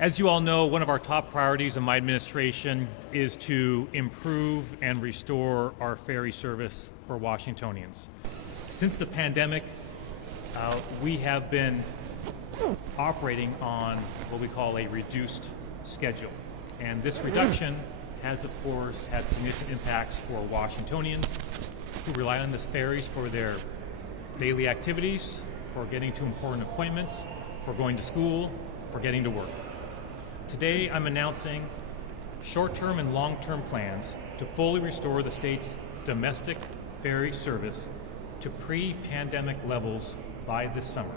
As you all know, one of our top priorities in my administration is to improve and restore our ferry service for Washingtonians. Since the pandemic, we have been operating on what we call a reduced schedule. And this reduction has, of course, had significant impacts for Washingtonians who rely on the ferries for their daily activities, for getting to important appointments, for going to school, for getting to work. Today, I'm announcing short-term and long-term plans to fully restore the state's domestic ferry service to pre-pandemic levels by this summer.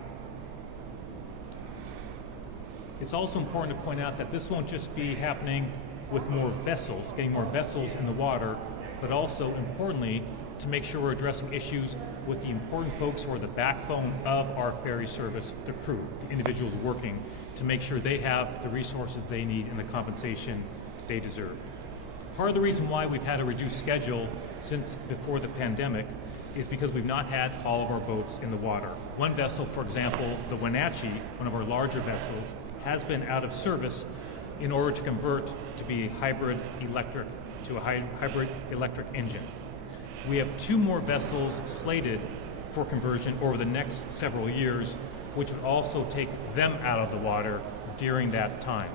It's also important to point out that this won't just be happening with more vessels, getting more vessels in the water, but also, importantly, to make sure we're addressing issues with the important folks who are the backbone of our ferry service, the crew, the individuals working, to make sure they have the resources they need and the compensation they deserve. Part of the reason why we've had a reduced schedule since before the pandemic is because we've not had all of our boats in the water. One vessel, for example, the Wenatchee, one of our larger vessels, has been out of service in order to convert to be hybrid electric to a hybrid electric engine. We have 2 more vessels slated for conversion over the next several years, which would also take them out of the water during that time.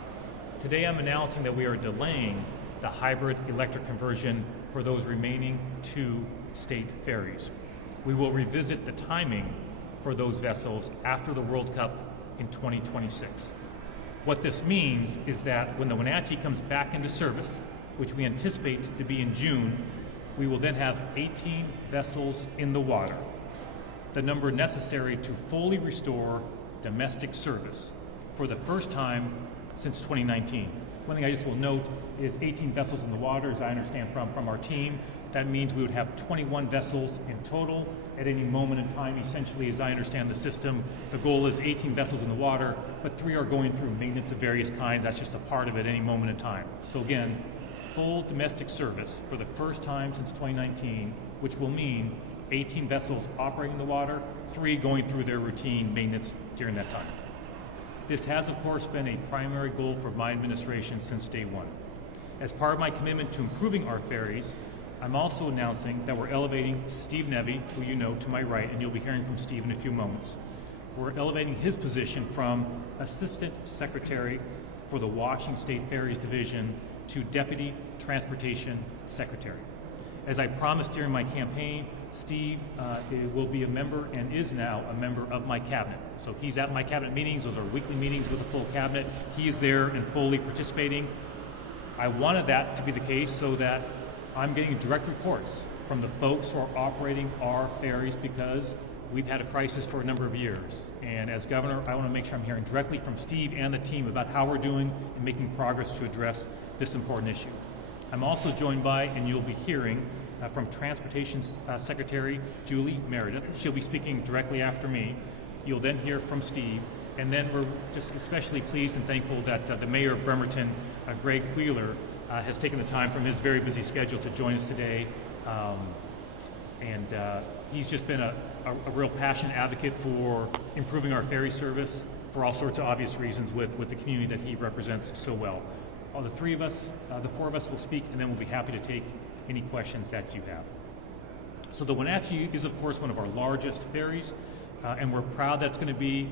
Today I'm announcing that we are delaying the hybrid electric conversion for those remaining 2 state ferries. We will revisit the timing for those vessels after the World Cup in 2026. What this means is that when the Wenatchee comes back into service, which we anticipate to be in June, we will then have 18 vessels in the water, the number necessary to fully restore domestic service for the first time since 2019. One thing I just will note is 18 vessels in the water, as I understand from our team. That means we would have 21 vessels in total at any moment in time. Essentially, as I understand the system, the goal is 18 vessels in the water, but 3 are going through maintenance of various kinds. That's just a part of it at any moment in time. So again, full domestic service for the first time since 2019, which will mean 18 vessels operating in the water, 3 going through their routine maintenance during that time. This has, of course, been a primary goal for my administration since day one. As part of my commitment to improving our ferries, I'm also announcing that we're elevating Steve Nevy, who you know to my right, and you'll be hearing from Steve in a few moments. We're elevating his position from Assistant Secretary for the Washington State Ferries Division to Deputy Transportation Secretary. As I promised during my campaign, Steve will be a member and is now a member of my cabinet. So he's at my cabinet meetings. Those are weekly meetings with the full cabinet. He is there and fully participating. I wanted that to be the case so that I'm getting direct reports from the folks who are operating our ferries, because we've had a crisis for a number of years. And as governor, I want to make sure I'm hearing directly from Steve and the team about how we're doing and making progress to address this important issue. I'm also joined by, and you'll be hearing from Transportation Secretary Julie Meredith. She'll be speaking directly after me. You'll then hear from Steve, and then we're just especially pleased and thankful that the Mayor of Bremerton, Greg Wheeler, has taken the time from his very busy schedule to join us today. He's just been a real passionate advocate for improving our ferry service for all sorts of obvious reasons with the community that he represents so well. The 4 of us will speak, and then we'll be happy to take any questions that you have. So the Wenatchee is, of course, one of our largest ferries, and we're proud that it's going to be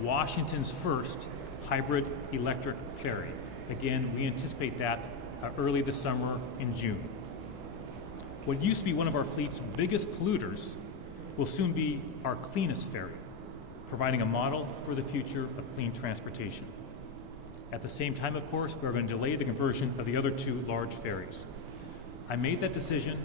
Washington's first hybrid electric ferry. Again, we anticipate that early this summer in June. What used to be one of our fleet's biggest polluters will soon be our cleanest ferry, providing a model for the future of clean transportation. At the same time, of course, we're going to delay the conversion of the other 2 large ferries. I made that decision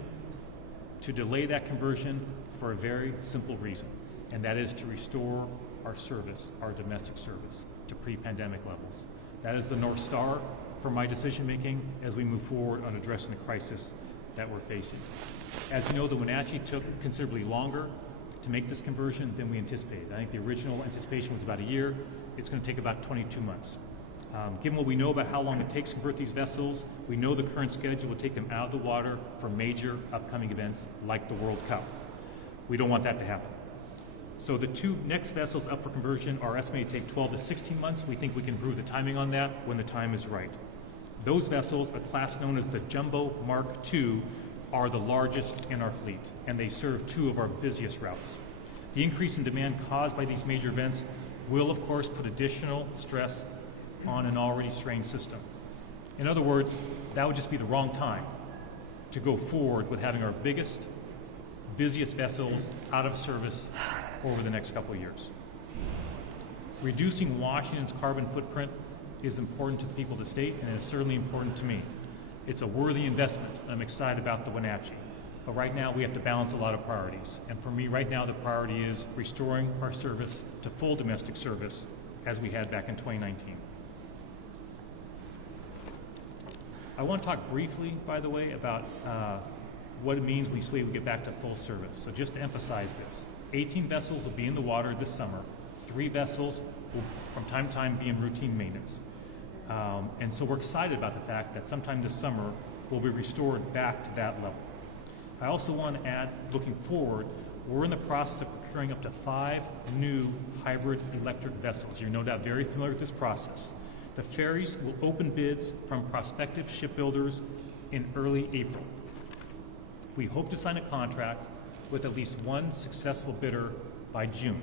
to delay that conversion for a very simple reason, and that is to restore our service, our domestic service, to pre-pandemic levels. That is the North Star for my decision-making as we move forward on addressing the crisis that we're facing. As you know, the Wenatchee took considerably longer to make this conversion than we anticipated. I think the original anticipation was about a year. It's going to take about 22 months. Given what we know about how long it takes to convert these vessels, we know the current schedule will take them out of the water for major upcoming events like the World Cup. We don't want that to happen. So the two next vessels up for conversion are estimated to take 12 to 16 months. We think we can improve the timing on that when the time is right. Those vessels, a class known as the Jumbo Mark II, are the largest in our fleet, and they serve two of our busiest routes. The increase in demand caused by these major events will, of course, put additional stress on an already strained system. In other words, that would just be the wrong time to go forward with having our biggest, busiest vessels out of service over the next couple of years. Reducing Washington's carbon footprint is important to the people of the state, and it's certainly important to me. It's a worthy investment. I'm excited about the Wenatchee. But right now we have to balance a lot of priorities. And for me right now the priority is restoring our service to full domestic service as we had back in 2019. I want to talk briefly, by the way, about what it means when we get back to full service. So just to emphasize this, 18 vessels will be in the water this summer. 3 vessels will from time to time be in routine maintenance. And so we're excited about the fact that sometime this summer we'll be restored back to that level. I also want to add, looking forward, we're in the process of procuring up to 5 new hybrid electric vessels. You're no doubt very familiar with this process. The ferries will open bids from prospective shipbuilders in early April. We hope to sign a contract with at least one successful bidder by June.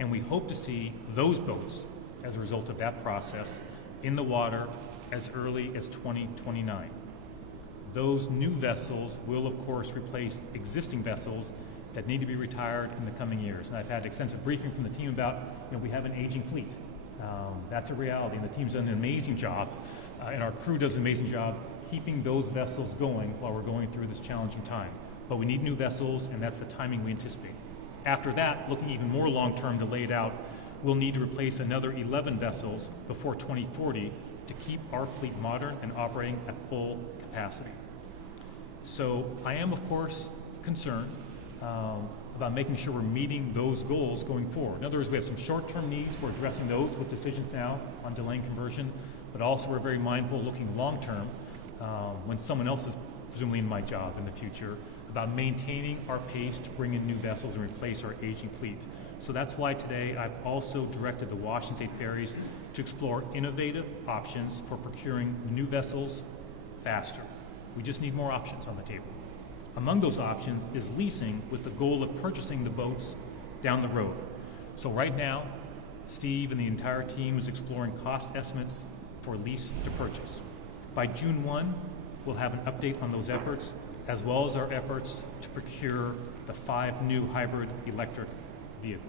And we hope to see those boats, as a result of that process, in the water as early as 2029. Those new vessels will, of course, replace existing vessels that need to be retired in the coming years. And I've had extensive briefing from the team about, we have an aging fleet. That's a reality, and the team's done an amazing job, and our crew does an amazing job keeping those vessels going while we're going through this challenging time. But we need new vessels, and that's the timing we anticipate. After that, looking even more long-term to lay it out, we'll need to replace another 11 vessels before 2040 to keep our fleet modern and operating at full capacity. So I am, of course, concerned about making sure we're meeting those goals going forward. In other words, we have some short-term needs. We're addressing those with decisions now on delaying conversion, but also we're very mindful looking long-term when someone else is presumably in my job in the future about maintaining our pace to bring in new vessels and replace our aging fleet. So that's why today I've also directed the Washington State Ferries to explore innovative options for procuring new vessels faster. We just need more options on the table. Among those options is leasing with the goal of purchasing the boats down the road. So right now, Steve and the entire team is exploring cost estimates for lease to purchase. By June 1, we'll have an update on those efforts, as well as our efforts to procure the 5 new hybrid electric vehicles.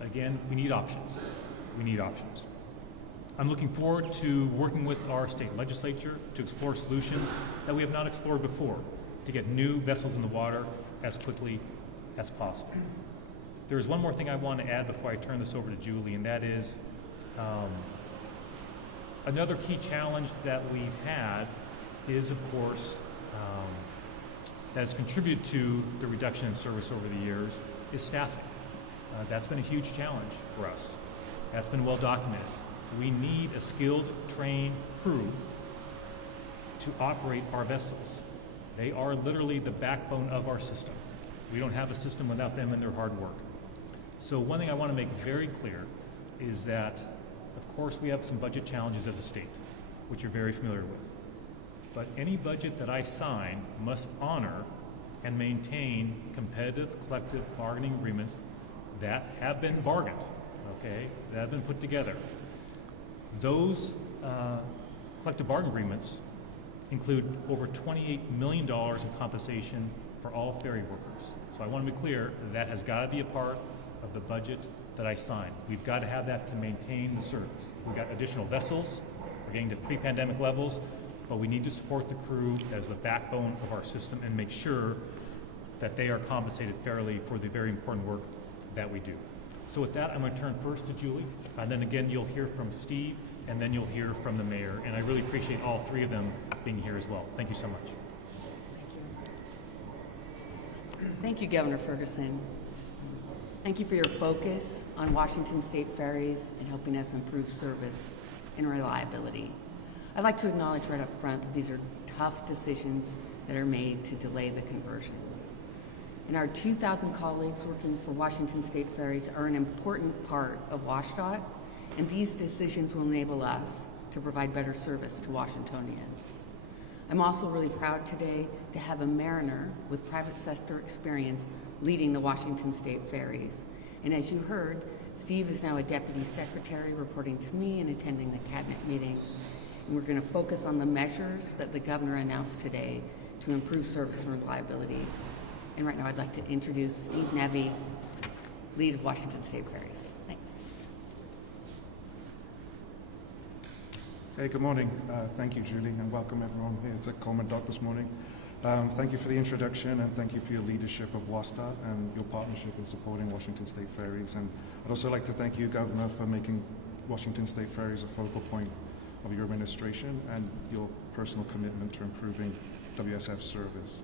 Again, we need options. We need options. I'm looking forward to working with our state legislature to explore solutions that we have not explored before to get new vessels in the water as quickly as possible. There is one more thing I want to add before I turn this over to Julie, and that is another key challenge that we've had is, of course, that has contributed to the reduction in service over the years is staffing. That's been a huge challenge for us. That's been well documented. We need a skilled, trained crew to operate our vessels. They are literally the backbone of our system. We don't have a system without them and their hard work. So one thing I want to make very clear is that, of course, we have some budget challenges as a state, which you're very familiar with. But any budget that I sign must honor and maintain competitive collective bargaining agreements that have been bargained, okay, that have been put together. Those collective bargaining agreements include over $28 million in compensation for all ferry workers. So I want to be clear, that has got to be a part of the budget that I sign. We've got to have that to maintain the service. We've got additional vessels, we're getting to pre-pandemic levels, but we need to support the crew as the backbone of our system and make sure that they are compensated fairly for the very important work that we do. So with that, I'm going to turn first to Julie, and then again you'll hear from Steve, and then you'll hear from the mayor. And I really appreciate all 3 of them being here as well. Thank you so much. Thank you, Governor Ferguson. Thank you for your focus on Washington State Ferries and helping us improve service and reliability. I'd like to acknowledge right up front that these are tough decisions that are made to delay the conversions. and our 2,000 colleagues working for Washington State Ferries are an important part of WashDOT, and these decisions will enable us to provide better service to Washingtonians. I'm also really proud today to have a mariner with private sector experience leading the Washington State Ferries. And as you heard, Steve is now a deputy secretary reporting to me and attending the cabinet meetings. And we're going to focus on the measures that the governor announced today to improve service and reliability. And right now I'd like to introduce Steve Nevy, lead of Washington State Ferries. Thanks. Hey, good morning. Thank you, Julie, and welcome everyone here to KOMO Dock this morning. Thank you for the introduction, and thank you for your leadership of WashDOT and your partnership in supporting Washington State Ferries. And I'd also like to thank you, Governor, for making Washington State Ferries a focal point of your administration and your personal commitment to improving WSF service.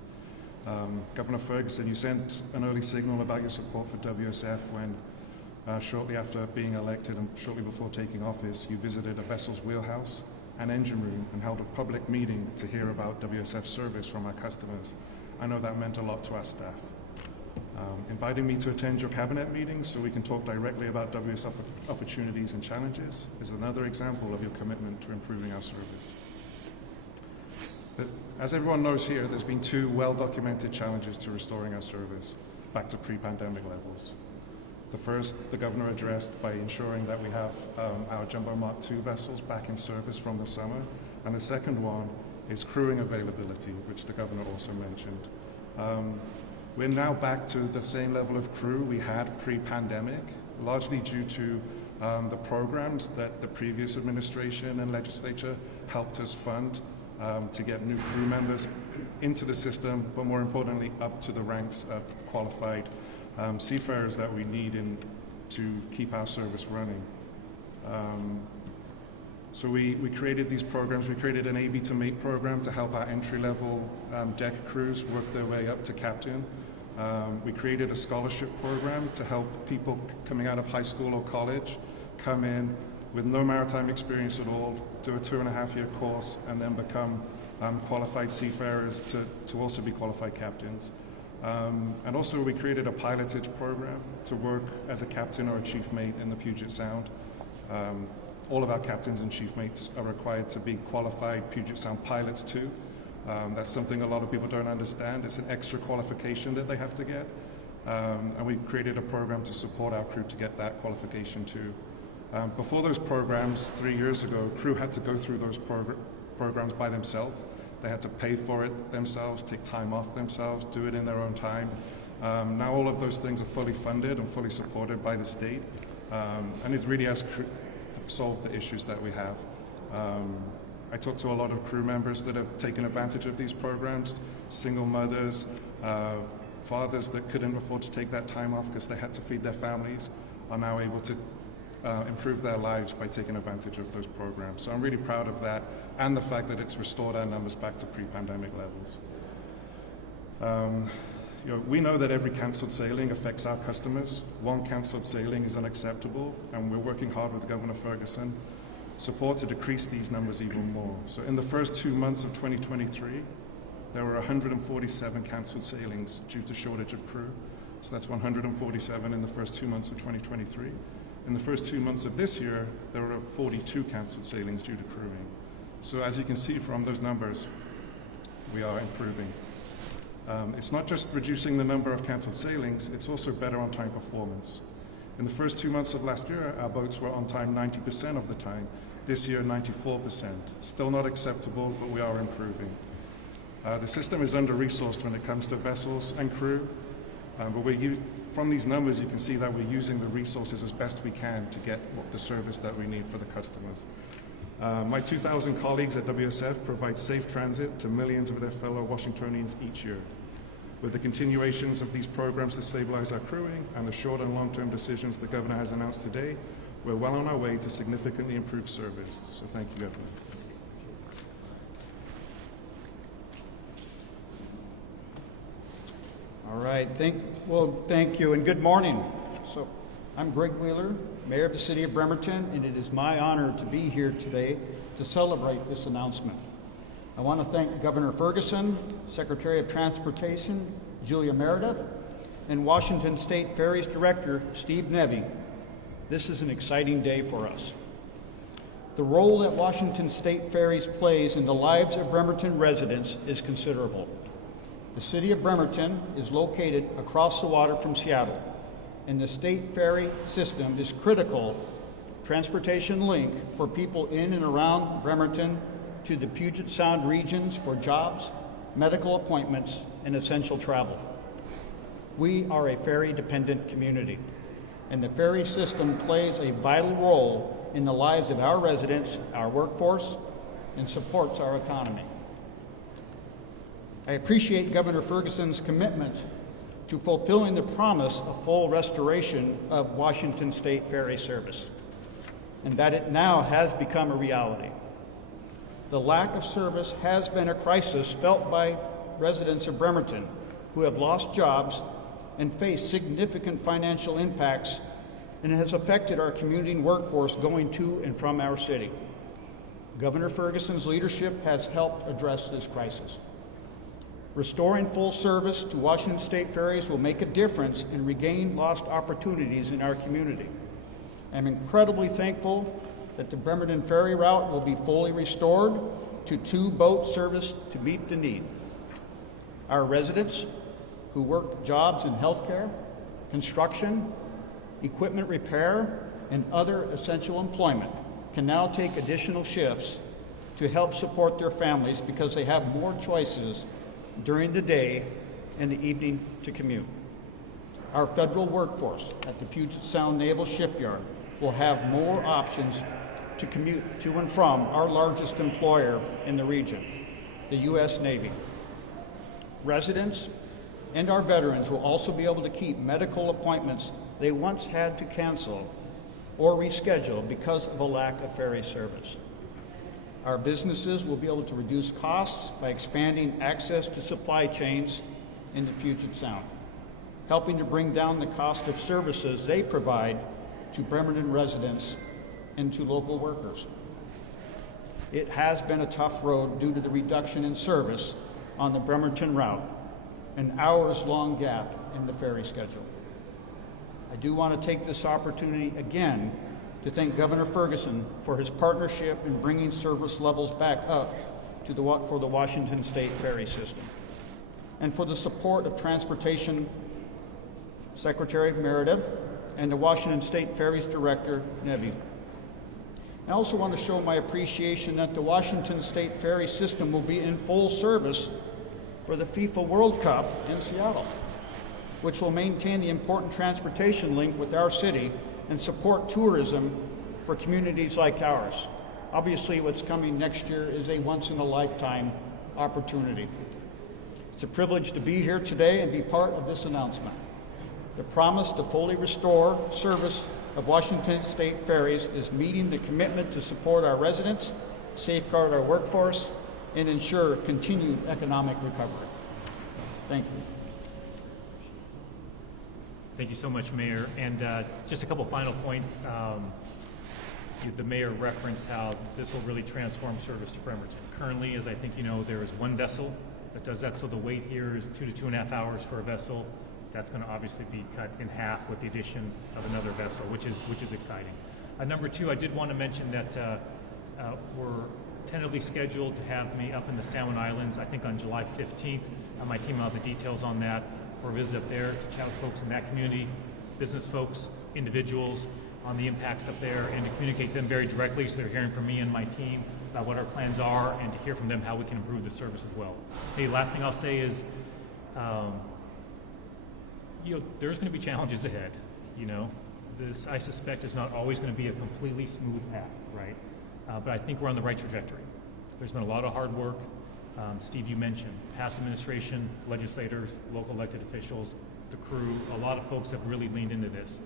Governor Ferguson, you sent an early signal about your support for WSF when shortly after being elected and shortly before taking office, you visited a vessel's wheelhouse and engine room and held a public meeting to hear about WSF service from our customers. I know that meant a lot to our staff. Inviting me to attend your cabinet meetings so we can talk directly about WSF opportunities and challenges is another example of your commitment to improving our service. But as everyone knows here, there's been two well-documented challenges to restoring our service back to pre-pandemic levels. The first, the governor addressed by ensuring that we have our Jumbo Mark II vessels back in service from the summer. And the second one is crewing availability, which the governor also mentioned. We're now back to the same level of crew we had pre-pandemic, largely due to the programs that the previous administration and legislature helped us fund to get new crew members into the system, but more importantly, up to the ranks of qualified seafarers that we need to keep our service running. So we created these programs. We created an AB to mate program to help our entry-level deck crews work their way up to captain. We created a scholarship program to help people coming out of high school or college come in with no maritime experience at all, do a 2.5-year course, and then become qualified seafarers to also be qualified captains. And also we created a pilotage program to work as a captain or a chief mate in the Puget Sound. All of our captains and chief mates are required to be qualified Puget Sound pilots too. That's something a lot of people don't understand. It's an extra qualification that they have to get. And we created a program to support our crew to get that qualification too. Before those programs, 3 years ago, crew had to go through those programs by themselves. They had to pay for it themselves, take time off themselves, do it in their own time. Now all of those things are fully funded and fully supported by the state. And it really has solved the issues that we have. I talked to a lot of crew members that have taken advantage of these programs, single mothers, fathers that couldn't afford to take that time off because they had to feed their families, are now able to improve their lives by taking advantage of those programs. So I'm really proud of that and the fact that it's restored our numbers back to pre-pandemic levels. We know that every cancelled sailing affects our customers. One cancelled sailing is unacceptable, and we're working hard with Governor Ferguson support to decrease these numbers even more. So in the first 2 months of 2023, there were 147 cancelled sailings due to shortage of crew. So that's 147 in the first 2 months of 2023. In the first 2 months of this year, there were 42 cancelled sailings due to crewing. So as you can see from those numbers, we are improving. It's not just reducing the number of cancelled sailings, it's also better on-time performance. In the first 2 months of last year, our boats were on time 90% of the time. This year, 94%. Still not acceptable, but we are improving. The system is under-resourced when it comes to vessels and crew, but from these numbers, you can see that we're using the resources as best we can to get the service that we need for the customers. My 2,000 colleagues at WSF provide safe transit to millions of their fellow Washingtonians each year. With the continuations of these programs to stabilize our crewing and the short and long-term decisions the Governor has announced today, we're well on our way to significantly improve service. So thank you, Governor. All right, thank you and good morning. So I'm Greg Wheeler, Mayor of the City of Bremerton, and it is my honor to be here today to celebrate this announcement. I want to thank Governor Ferguson, Secretary of Transportation, Julia Meredith, and Washington State Ferries Director Steve Nevy, this is an exciting day for us. The role that Washington State Ferries plays in the lives of Bremerton residents is considerable. The city of Bremerton is located across the water from Seattle, and the State Ferry system is critical transportation link for people in and around Bremerton to the Puget Sound regions for jobs, medical appointments, and essential travel. We are a ferry-dependent community, and the ferry system plays a vital role in the lives of our residents, our workforce, and supports our economy. I appreciate Governor Ferguson's commitment to fulfilling the promise of full restoration of Washington State Ferry service, and that it now has become a reality. The lack of service has been a crisis felt by residents of Bremerton who have lost jobs and face significant financial impacts, and it has affected our community and workforce going to and from our city. Governor Ferguson's leadership has helped address this crisis. Restoring full service to Washington State Ferries will make a difference and regain lost opportunities in our community. I'm incredibly thankful that the Bremerton ferry route will be fully restored to 2-boat service to meet the need. Our residents who work jobs in healthcare, construction, equipment repair, and other essential employment can now take additional shifts to help support their families because they have more choices during the day and the evening to commute. Our federal workforce at the Puget Sound Naval Shipyard will have more options to commute to and from our largest employer in the region, the U.S. Navy. Residents and our veterans will also be able to keep medical appointments they once had to cancel or reschedule because of a lack of ferry service. Our businesses will be able to reduce costs by expanding access to supply chains in the Puget Sound, helping to bring down the cost of services they provide to Bremerton residents and to local workers. It has been a tough road due to the reduction in service on the Bremerton route, an hours-long gap in the ferry schedule. I do want to take this opportunity again to thank Governor Ferguson for his partnership in bringing service levels back up to for the Washington State Ferry system, and for the support of Transportation Secretary Meredith and the Washington State Ferries Director Nevy. I also want to show my appreciation that the Washington State Ferry system will be in full service for the FIFA World Cup in Seattle, which will maintain the important transportation link with our city and support tourism for communities like ours. Obviously, what's coming next year is a once-in-a-lifetime opportunity. It's a privilege to be here today and be part of this announcement. The promise to fully restore service of Washington State Ferries is meeting the commitment to support our residents, safeguard our workforce, and ensure continued economic recovery. Thank you. Thank you so much, Mayor. And just a couple final points. The Mayor referenced how this will really transform service to Bremerton. Currently, as I think you know, there is one vessel that does that, so the wait here is 2 to 2.5 hours for a vessel. That's going to obviously be cut in half with the addition of another vessel, which is exciting. Number two, I did want to mention that we're tentatively scheduled to have me up in the Salmon Islands, I think on July 15th. My team will have the details on that for a visit up there to chat with folks in that community, business folks, individuals on the impacts up there, and to communicate them very directly so they're hearing from me and my team about what our plans are and to hear from them how we can improve the service as well. Hey, last thing I'll say is, there's going to be challenges ahead. This, I suspect, is not always going to be a completely smooth path, right? But I think we're on the right trajectory. There's been a lot of hard work. Steve, you mentioned past administration, legislators, local elected officials, the crew. A lot of folks have really leaned into this,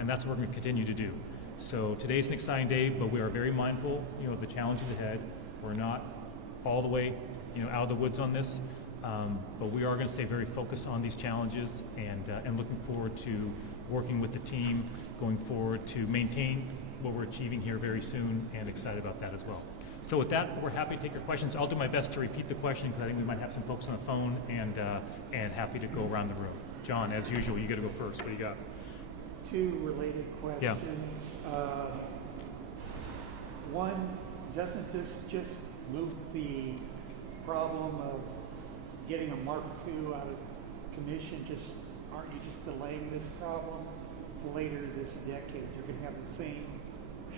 and that's what we're going to continue to do. So today's an exciting day, but we are very mindful, of the challenges ahead. We're not all the way, out of the woods on this. But we are going to stay very focused on these challenges and looking forward to working with the team going forward to maintain what we're achieving here very soon, and excited about that as well. So with that, we're happy to take your questions. I'll do my best to repeat the question because I think we might have some folks on the phone, and happy to go around the room. John, as usual, you get to go first. What do you got? Two related Yeah. questions. One, doesn't this just move the problem of getting a Mark II out of commission? Aren't you just delaying this problem to later this decade? You're going to have the same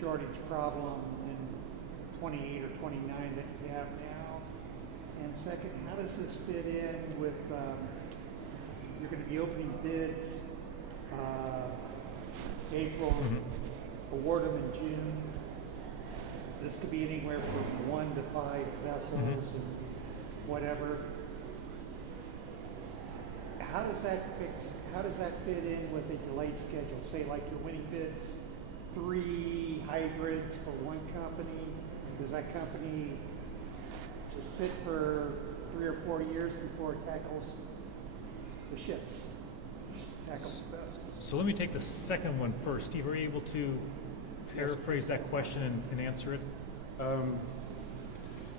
shortage problem in 28 or 29 that you have now. And second, how does this fit in with, you're going to be opening bids April, award them in June. This could be anywhere from 1 to 5 vessels and whatever. How does that fit in with a delayed schedule? Say like you're winning bids, 3 hybrids for one company. Does that company just sit for 3 or 4 years before it tackles the ships? Tackles the vessels? So let me take the second one first. Steve, are you able to paraphrase that question and answer it?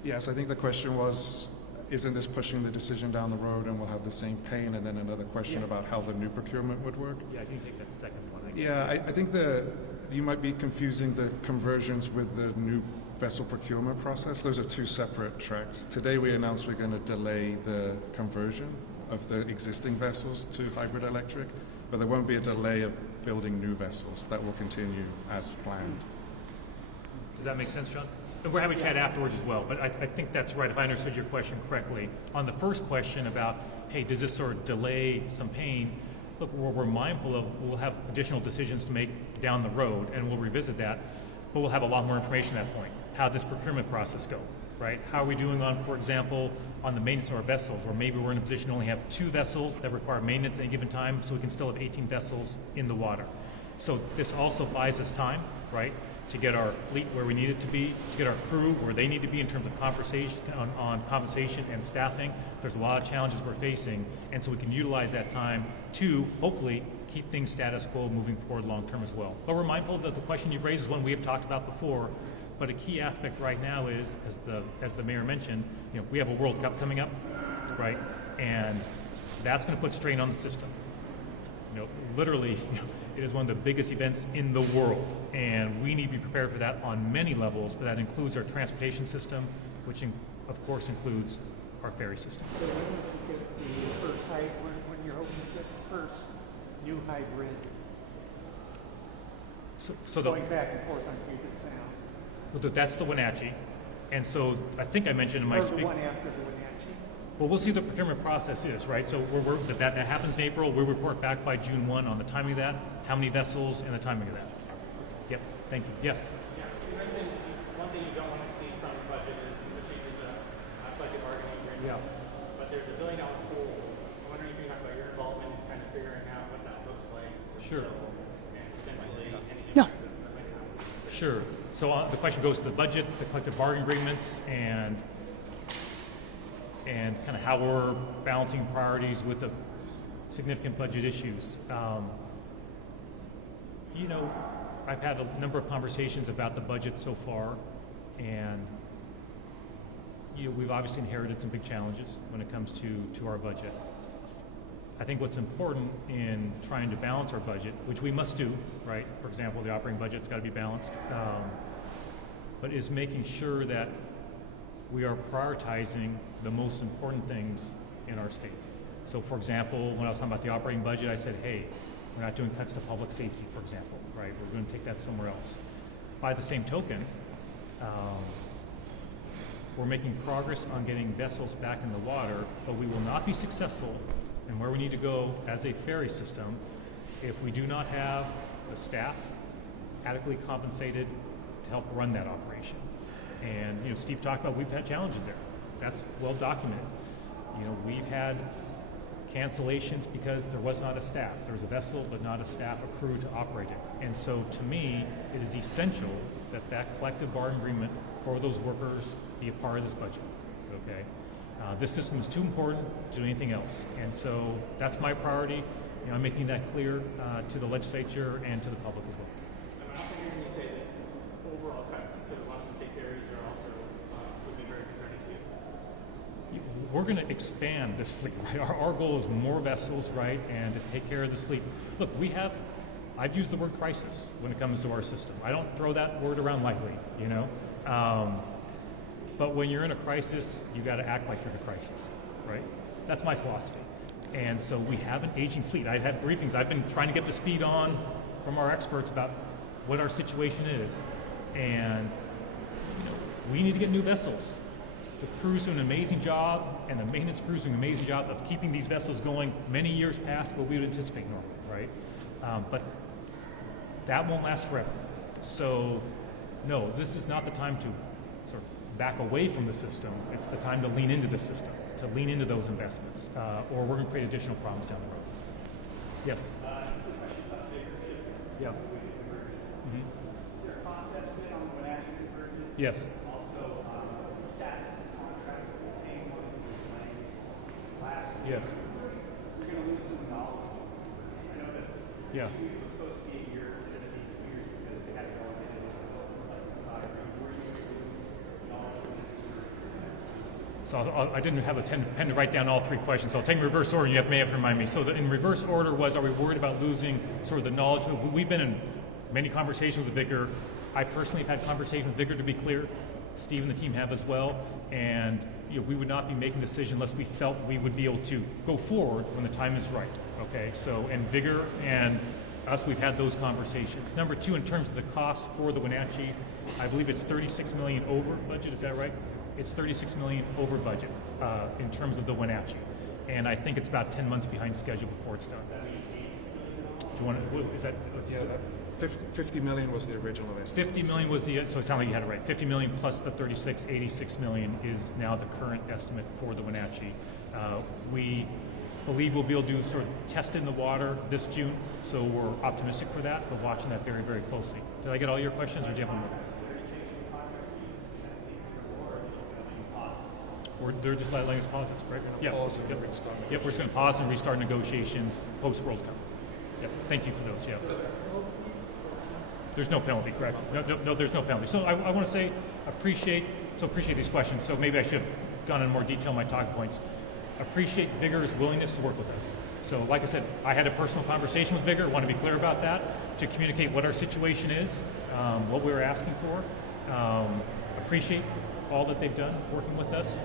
Yes, I think the question was, isn't this pushing the decision down the road and we'll have the same pain? And then another question about how the new procurement would work. Yeah, I can take that second one, I guess. Yeah, I think you might be confusing the conversions with the new vessel procurement process. Those are 2 separate tracks. Today we announced we're going to delay the conversion of the existing vessels to hybrid electric, but there won't be a delay of building new vessels. That will continue as planned. Does that make sense, John? And we're having a chat afterwards as well, but I think that's right, if I understood your question correctly. On the first question about, hey, does this sort of delay some pain? Look, we're mindful of, we'll have additional decisions to make down the road, and we'll revisit that, but we'll have a lot more information at that point. How does this procurement process go, right? How are we doing on, for example, on the maintenance of our vessels, or maybe we're in a position to only have 2 vessels that require maintenance at any given time, so we can still have 18 vessels in the water. So this also buys us time, right, to get our fleet where we need it to be, to get our crew where they need to be in terms of conversation on compensation and staffing. There's a lot of challenges we're facing, and so we can utilize that time to hopefully keep things status quo moving forward long term as well. But we're mindful that the question you've raised is one we have talked about before. But a key aspect right now is, as the mayor mentioned, we have a World Cup coming up, right? And that's going to put strain on the system. Literally, it is one of the biggest events in the world, and we need to be prepared for that on many levels. But that includes our transportation system, which of course includes our ferry system. So when would you get the first when you're hoping to get the first new hybrid So going back and forth on Puget Sound? that's the Wenatchee, and so I think I mentioned in my Or the speech. one after the Wenatchee? Well, we'll see what the procurement process is, right? So that happens in April. We'll report back by June 1 on the timing of that, how many vessels, and the timing of that. Yep. Thank you. Yes. Yeah, you mentioned one thing you don't want to see from the budget is the changes to budget bargaining agreements. But there's $1 billion pool. I'm wondering if you can talk about your involvement in kind of figuring out what that looks like to Sure. fill and potentially any impacts that might have. Sure. So the question goes to the budget, the collective bargaining agreements, and kind of how we're balancing priorities with the significant budget issues. I've had a number of conversations about the budget so far, and we've obviously inherited some big challenges when it comes to our budget. I think what's important in trying to balance our budget, which we must do, right? For example, the operating budget's got to be balanced, but is making sure that we are prioritizing the most important things in our state. So, for example, when I was talking about the operating budget, I said, hey, we're not doing cuts to public safety, for example, right? We're going to take that somewhere else. By the same token, we're making progress on getting vessels back in the water, but we will not be successful in where we need to go as a ferry system if we do not have the staff adequately compensated to help run that operation. And Steve talked about we've had challenges there. That's well documented. We've had cancellations because there was not a staff. There was a vessel, but not a staff, a crew to operate it. And so to me, it is essential that collective bargaining agreement for those workers be a part of this budget, okay? This system is too important to do anything else. And so that's my priority. I'm making that clear to the legislature and to the public as well. I'm also hearing you say that overall cuts to the Washington State Ferries are also would be very concerning to you. we're going to expand this fleet, right? Our goal is more vessels, right, and to take care of this fleet. Look, I've used the word crisis when it comes to our system. I don't throw that word around lightly, you know? But when you're in a crisis, you got to act like you're in a crisis, right? That's my philosophy. And so we have an aging fleet. I've had briefings. I've been trying to get the speed on from our experts about what our situation is. And we need to get new vessels. The crews do an amazing job, and the maintenance crews do an amazing job of keeping these vessels going many years past what we would anticipate normally, right? But that won't last forever. So, no, this is not the time to sort of back away from the system. It's the time to lean into the system, to lean into those investments, or we're going to create additional problems down the road. Yes? Yeah. Mm-hmm. Is there a cost estimate on the Wenatchee conversion? Yes. Also, what's the status of the contract with KOMO last Yes. We're going to lose some knowledge. I know that Yeah. it was supposed to be a year, it's going to be 2 years because they had to go ahead and like the side. Where are you going to lose knowledge? So I didn't have a pen to write down all three questions, so I'll take reverse order. You may have to remind me. So in reverse order was, are we worried about losing sort of the knowledge? We've been in many conversations with Vigor. I personally have had conversations with Vigor, to be clear. Steve and the team have as well. And we would not be making a decision unless we felt we would be able to go forward when the time is right. Okay, so, and Vigor and us, we've had those conversations. Number two, in terms of the cost for the Wenatchee, I believe it's $36 million over budget, is that right? It's $36 million over budget in terms of the Wenatchee. And I think it's about 10 months behind schedule before it's done. Do you want to, is that? Yeah, that 50 million was the original estimate. 50 million was the, so it sounded like you had it right. 50 million plus the 36, 86 million is now the current estimate for the Wenatchee. We believe we'll be able to do sort of test in the water this June, so we're optimistic for that, but watching that very, very closely. Did I get all your questions, or do you have one more? They're just letting us pause it, right? Yeah. Pause and Yep. restart. Yep, we're just going to pause and restart negotiations post World Cup. Yep. Thank you for those. Yeah. There's no penalty, correct? No, there's no penalty. So I want to say appreciate these questions. So maybe I should have gone into more detail on my talking points. Appreciate Vigor's willingness to work with us. So like I said, I had a personal conversation with Vigor, want to be clear about that, to communicate what our situation is, what we were asking for. Appreciate all that they've done working with us,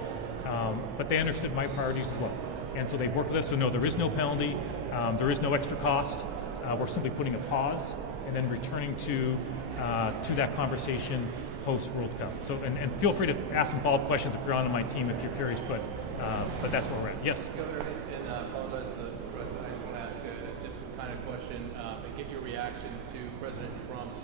but they understood my priorities as well. And so they worked with us, so no, there is no penalty, there is no extra cost. We're simply putting a pause and then returning to that conversation post World Cup. So, and feel free to ask some follow-up questions if you're on my team if you're curious, but that's where we're at. Yes? Governor, and I apologize to the President, I just want to ask a different kind of question and get your reaction to President Trump's,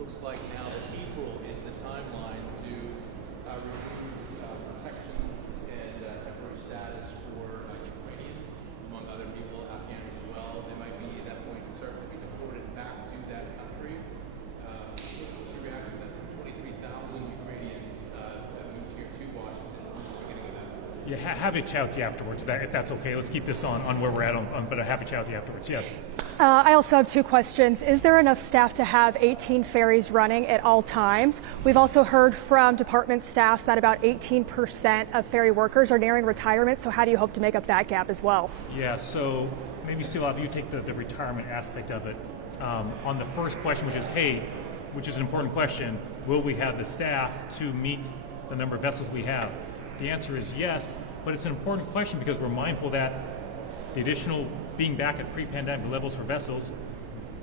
looks like now that April is the timeline to review protections and temporary status for Ukrainians, among other people, Afghans as well. They might be at that point starting to be deported back to that country. What's your reaction to that? Some 23,000 Ukrainians have moved here to Washington since the beginning of that. Yeah, happy to chat with you afterwards, if that's okay. Let's keep this on where we're at, but happy to chat with you afterwards. Yes. I also have two questions. Is there enough staff to have 18 ferries running at all times? We've also heard from department staff that about 18% of ferry workers are nearing retirement, so how do you hope to make up that gap as well? Yeah, so maybe Steve, you take the retirement aspect of it. On the first question, which is an important question, will we have the staff to meet the number of vessels we have? The answer is yes, but it's an important question because we're mindful that the additional being back at pre-pandemic levels for vessels,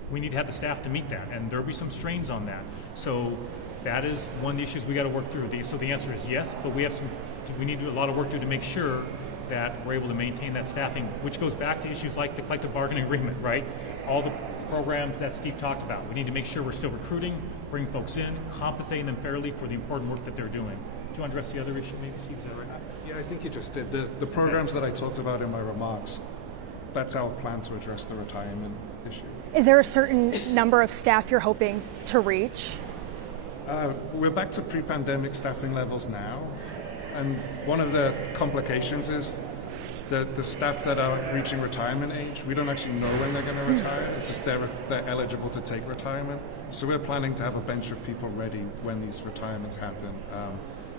we need to have the staff to meet that, and there'll be some strains on that. So that is one of the issues we got to work through. So the answer is yes, but we need to do a lot of work to make sure that we're able to maintain that staffing, which goes back to issues like the collective bargaining agreement, right? All the programs that Steve talked about. We need to make sure we're still recruiting, bringing folks in, compensating them fairly for the important work that they're doing. Do you want to address the other issue, maybe, Steve? Is that right? Yeah, I think you just did. The programs that I talked about in my remarks, that's our plan to address the retirement issue. Is there a certain number of staff you're hoping to reach? We're back to pre-pandemic staffing levels now, and one of the complications is the staff that are reaching retirement age, we don't actually know when they're going to retire. It's just they're eligible to take retirement. So we're planning to have a bench of people ready when these retirements happen.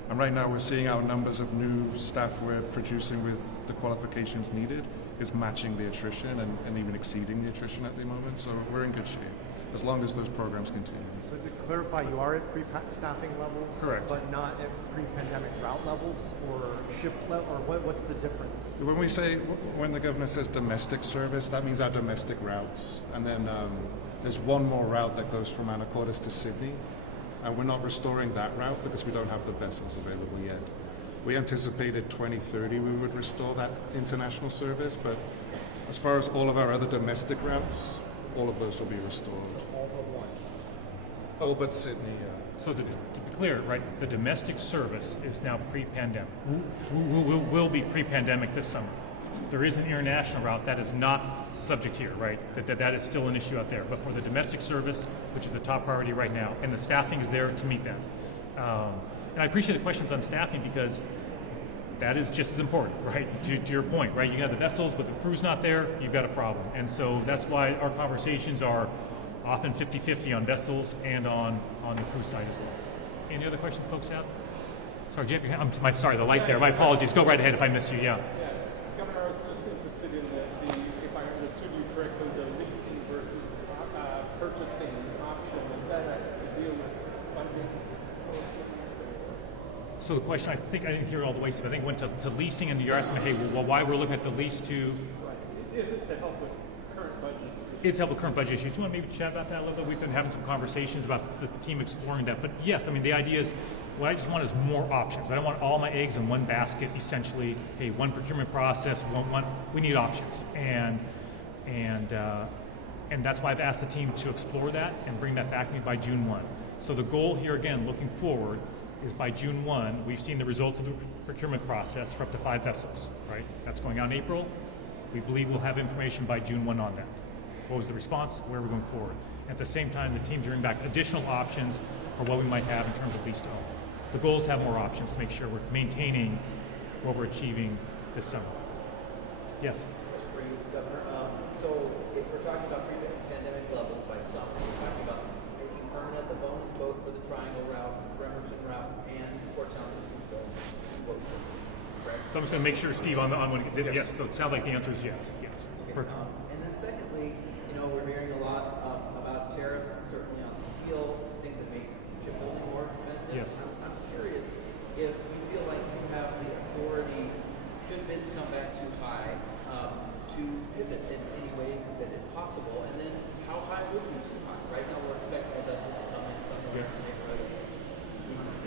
And right now we're seeing our numbers of new staff we're producing with the qualifications needed is matching the attrition and even exceeding the attrition at the moment. So we're in good shape, as long as those programs continue. So to clarify, you are at pre-staffing levels? Correct. But not at pre-pandemic route levels or shift level, or what's the difference? When the governor says domestic service, that means our domestic routes. And then there's one more route that goes from Anacortes to Sydney. And we're not restoring that route because we don't have the vessels available yet. We anticipated 2030 we would restore that international service, but as far as all of our other domestic routes, all of those will be restored. All but one. Oh, but Sydney, yeah. So to be clear, right, the domestic service is now pre-pandemic. Will be pre-pandemic this summer. There is an international route that is not subject here, right? That is still an issue out there. But for the domestic service, which is the top priority right now, and the staffing is there to meet that. And I appreciate the questions on staffing because that is just as important, right? To your point, right? You got the vessels, but the crew's not there, you've got a problem. And so that's why our conversations are often 50-50 on vessels and on the crew side as well. Any other questions folks have? Sorry, Jeff, sorry, the light there. My apologies. Go right ahead if I missed you, yeah. Governor, I was just interested in if I understood you correctly, the leasing versus purchasing option. Is that to deal with funding sources? So the question, I think I didn't hear it all the way, so I think it went to leasing, and you're asking me, hey, well, why we're looking at the lease to... Right. Is it to help with current budget? Is help with current budget issues. Do you want to maybe chat about that a little bit? We've been having some conversations about the team exploring that. But yes, I mean, the idea is, what I just want is more options. I don't want all my eggs in one basket, essentially. Hey, one procurement process, we need options. And that's why I've asked the team to explore that and bring that back to me by June 1. So the goal here, again, looking forward, is by June 1, we've seen the results of the procurement process for up to 5 vessels, right? That's going out in April. We believe we'll have information by June 1 on that. What was the response? Where are we going forward? At the same time, the teams are bringing back additional options for what we might have in terms of lease to own. The goal is to have more options to make sure we're maintaining what we're achieving this summer. Yes? Question for you, Governor. So if we're talking about pre-pandemic levels by summer, we're talking about making permanent the bonus boat for the Triangle route, Bremerton route, and Port Townsend boat. Correct? So I'm just going to make sure, Steve, on one. Yes. So it sounds like the answer is yes. Yes. Okay. Perfect. And then secondly, we're hearing a lot about tariffs, certainly on steel, things that make shipbuilding more expensive. Yes. I'm curious if you feel like you have the authority, should bids come back too high, to pivot in any way that is possible, and then how high would be too high? Right now we're expecting the vessels to come in somewhere in the neighborhood of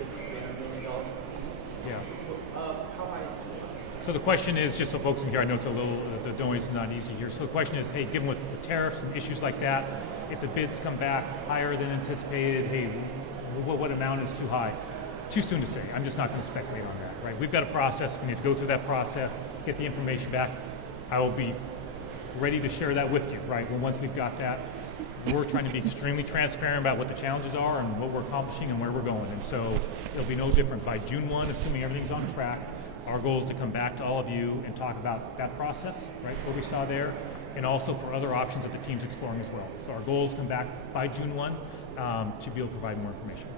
$250 million. Yeah. How high is too high? So the question is, just so folks can hear, I know it's a little, the noise is not easy here. So the question is, hey, given with tariffs and issues like that, if the bids come back higher than anticipated, hey, what amount is too high? Too soon to say. I'm just not going to speculate on that, right? We've got a process. We need to go through that process, get the information back. I will be ready to share that with you, right? Once we've got that, we're trying to be extremely transparent about what the challenges are and what we're accomplishing and where we're going. And so it'll be no different. By June 1, assuming everything's on track, our goal is to come back to all of you and talk about that process, right, what we saw there, and also for other options that the team's exploring as well. So our goal is to come back by June 1 to be able to provide more information.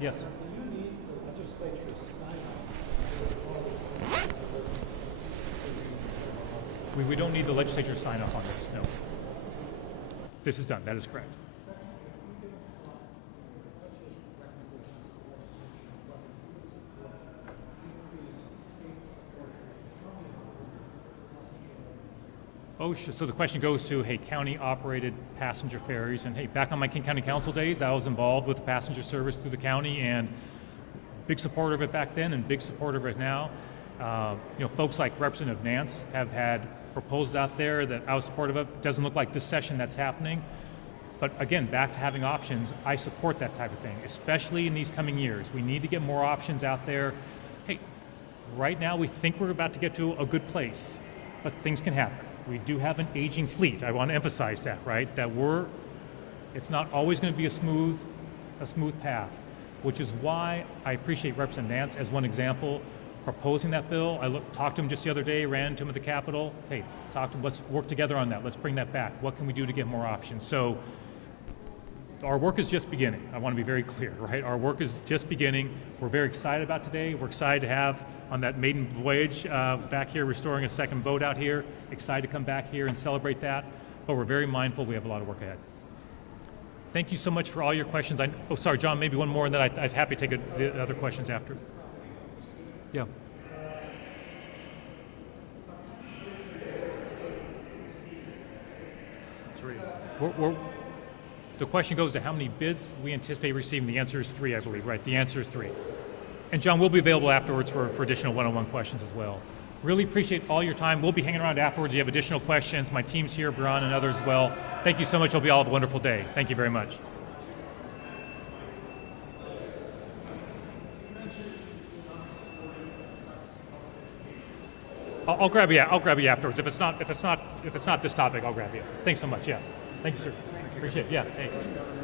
Yes? Do you need the legislature's sign-off? We don't need the legislature to sign off on this, no. This is done, that is correct. Oh, so the question goes to, hey, county-operated passenger ferries, and hey, back on my King County Council days, I was involved with the passenger service through the county, and big supporter of it back then, and big supporter of it now. Folks like Representative Nance have had proposals out there that I was supportive of. It doesn't look like this session that's happening, but again, back to having options, I support that type of thing, especially in these coming years. We need to get more options out there. Hey, right now we think we're about to get to a good place, but things can happen. We do have an aging fleet. I want to emphasize that, right? That it's not always going to be a smooth path, which is why I appreciate Representative Nance as one example, proposing that bill. I talked to him just the other day, ran to him at the Capitol. Hey, talk to him, let's work together on that. Let's bring that back. What can we do to get more options? So our work is just beginning. I want to be very clear, right? Our work is just beginning. We're very excited about today. We're excited to have on that maiden voyage back here, restoring a second boat out here. Excited to come back here and celebrate that. But we're very mindful we have a lot of work ahead. Thank you so much for all your questions. Oh, sorry, John, maybe one more, and then I'm happy to take the other questions after. Yeah. The question goes to how many bids we anticipate receiving. The answer is 3, I believe, right? The answer is 3. And John, we'll be available afterwards for additional one-on-one questions as well. Really appreciate all your time. We'll be hanging around afterwards. You have additional questions. My team's here, Brian and others as well. Thank you so much. Hope you all have a wonderful day. Thank you very much. I'll grab you. I'll grab you afterwards. If it's not this topic, I'll grab you. Thanks so much. Yeah. Thank you, sir. Appreciate it. Yeah. Thank you.